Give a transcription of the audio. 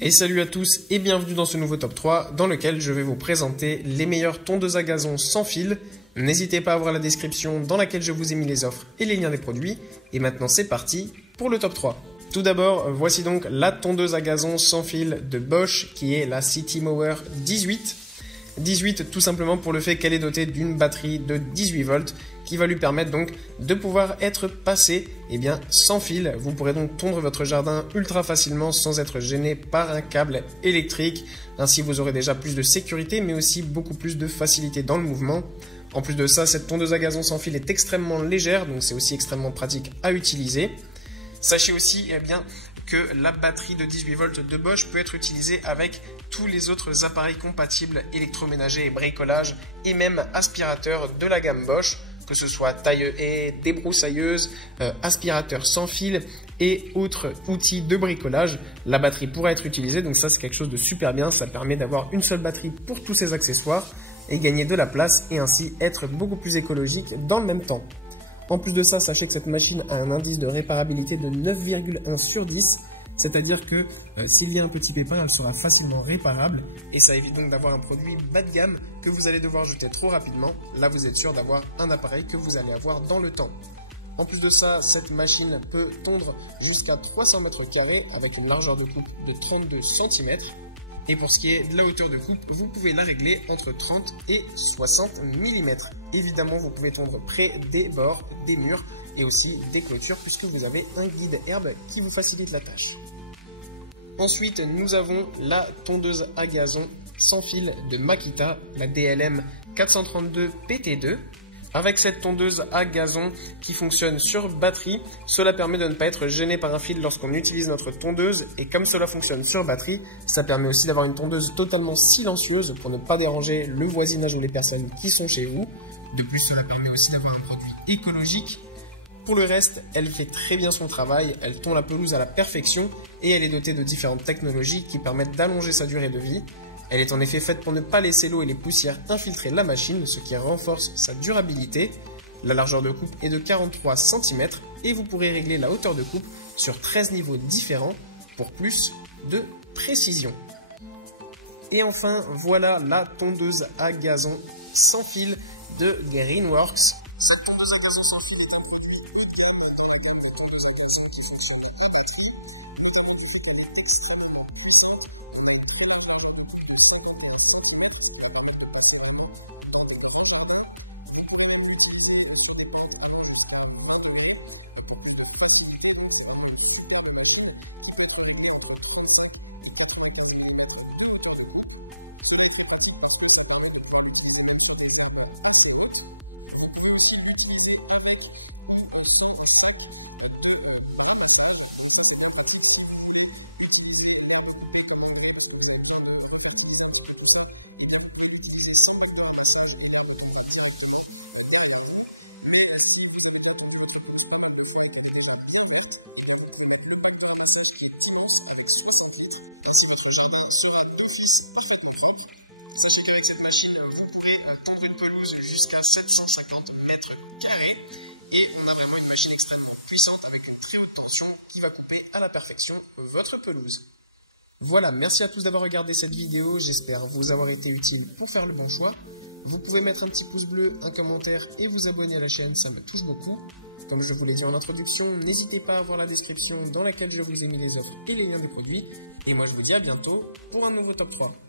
Et salut à tous et bienvenue dans ce nouveau top 3 dans lequel je vais vous présenter les meilleures tondeuses à gazon sans fil. N'hésitez pas à voir la description dans laquelle je vous ai mis les offres et les liens des produits. Et maintenant c'est parti pour le top 3. Tout d'abord, voici donc la tondeuse à gazon sans fil de Bosch qui est la Citimower 18. 18 tout simplement pour le fait qu'elle est dotée d'une batterie de 18 volts qui va lui permettre donc de pouvoir être passée sans fil. Vous pourrez donc tondre votre jardin ultra facilement sans être gêné par un câble électrique. Ainsi vous aurez déjà plus de sécurité mais aussi beaucoup plus de facilité dans le mouvement. En plus de ça, cette tondeuse à gazon sans fil est extrêmement légère, donc c'est aussi extrêmement pratique à utiliser. Sachez aussi que la batterie de 18 volts de Bosch peut être utilisée avec tous les autres appareils compatibles électroménagers et bricolage et même aspirateurs de la gamme Bosch, que ce soit taille-haie, débroussailleuse, aspirateur sans fil et autres outils de bricolage. La batterie pourra être utilisée, donc ça c'est quelque chose de super bien, ça permet d'avoir une seule batterie pour tous ces accessoires et gagner de la place et ainsi être beaucoup plus écologique dans le même temps. En plus de ça, sachez que cette machine a un indice de réparabilité de 9,1 sur 10, c'est-à-dire que s'il y a un petit pépin, elle sera facilement réparable et ça évite donc d'avoir un produit bas de gamme que vous allez devoir jeter trop rapidement. Là, vous êtes sûr d'avoir un appareil que vous allez avoir dans le temps. En plus de ça, cette machine peut tondre jusqu'à 300 mètres carrés avec une largeur de coupe de 32 cm. Et pour ce qui est de la hauteur de coupe, vous pouvez la régler entre 30 et 60 mm. Évidemment, vous pouvez tondre près des bords, des murs et aussi des clôtures puisque vous avez un guide herbe qui vous facilite la tâche. Ensuite, nous avons la tondeuse à gazon sans fil de Makita, la DLM 432 PT2. Avec cette tondeuse à gazon qui fonctionne sur batterie, cela permet de ne pas être gêné par un fil lorsqu'on utilise notre tondeuse et comme cela fonctionne sur batterie, ça permet aussi d'avoir une tondeuse totalement silencieuse pour ne pas déranger le voisinage ou les personnes qui sont chez vous. De plus, cela permet aussi d'avoir un produit écologique. Pour le reste, elle fait très bien son travail, elle tond la pelouse à la perfection et elle est dotée de différentes technologies qui permettent d'allonger sa durée de vie. Elle est en effet faite pour ne pas laisser l'eau et les poussières infiltrer la machine, ce qui renforce sa durabilité. La largeur de coupe est de 43 cm et vous pourrez régler la hauteur de coupe sur 13 niveaux différents pour plus de précision. Et enfin, voilà la tondeuse à gazon sans fil de Greenworks. Cette tondeuse à gazon sans fil est un produit haut de gamme dans la gamme des tondeuses à gazon qui fonctionnent à batterie, notamment du fait qu'elle est extrêmement puissante. On a une très large largeur de coupe de 51 cm, ce qui va permettre de passer vraiment dans des grands jardins. Vous pourrez même l'utiliser sur des pentes allant jusqu'à 20 degrés pour plus de facilité, donc c'est vraiment une superbe machine qui peut être réglée entre 35 et 95 mm de hauteur de coupe. Cela est très pratique parce que ça permet de pouvoir l'utiliser même sur des herbes assez hautes. Vous pouvez aussi l'utiliser avec ou sans un sac de ramassage. Donc ça c'est bien pratique si vous voulez utiliser l'herbe coupée comme engrais parce que vous avez besoin de refertiliser un petit peu tout ça. Et bien vous pouvez l'utiliser sans bac de ramassage et l'herbe tombera directement derrière vous. Mais si vous avez déjà tondu votre pelouse pas mal de fois et qu'elle est déjà bien verte, et bien vous pouvez mettre le bac de ramassage qui est immense avec 60 litres. Ainsi votre jardin sera d'office parfaitement propre. Sachez qu'avec cette machine, vous pourrez tondre une pelouse jusqu'à 750 mètres carrés et on a vraiment une machine extrêmement puissante avec une très haute tension qui va couper à la perfection votre pelouse. Voilà, merci à tous d'avoir regardé cette vidéo, j'espère vous avoir été utile pour faire le bon choix. Vous pouvez mettre un petit pouce bleu, un commentaire et vous abonner à la chaîne, ça me touche beaucoup. Comme je vous l'ai dit en introduction, n'hésitez pas à voir la description dans laquelle je vous ai mis les offres et les liens des produits. Et moi je vous dis à bientôt pour un nouveau top 3.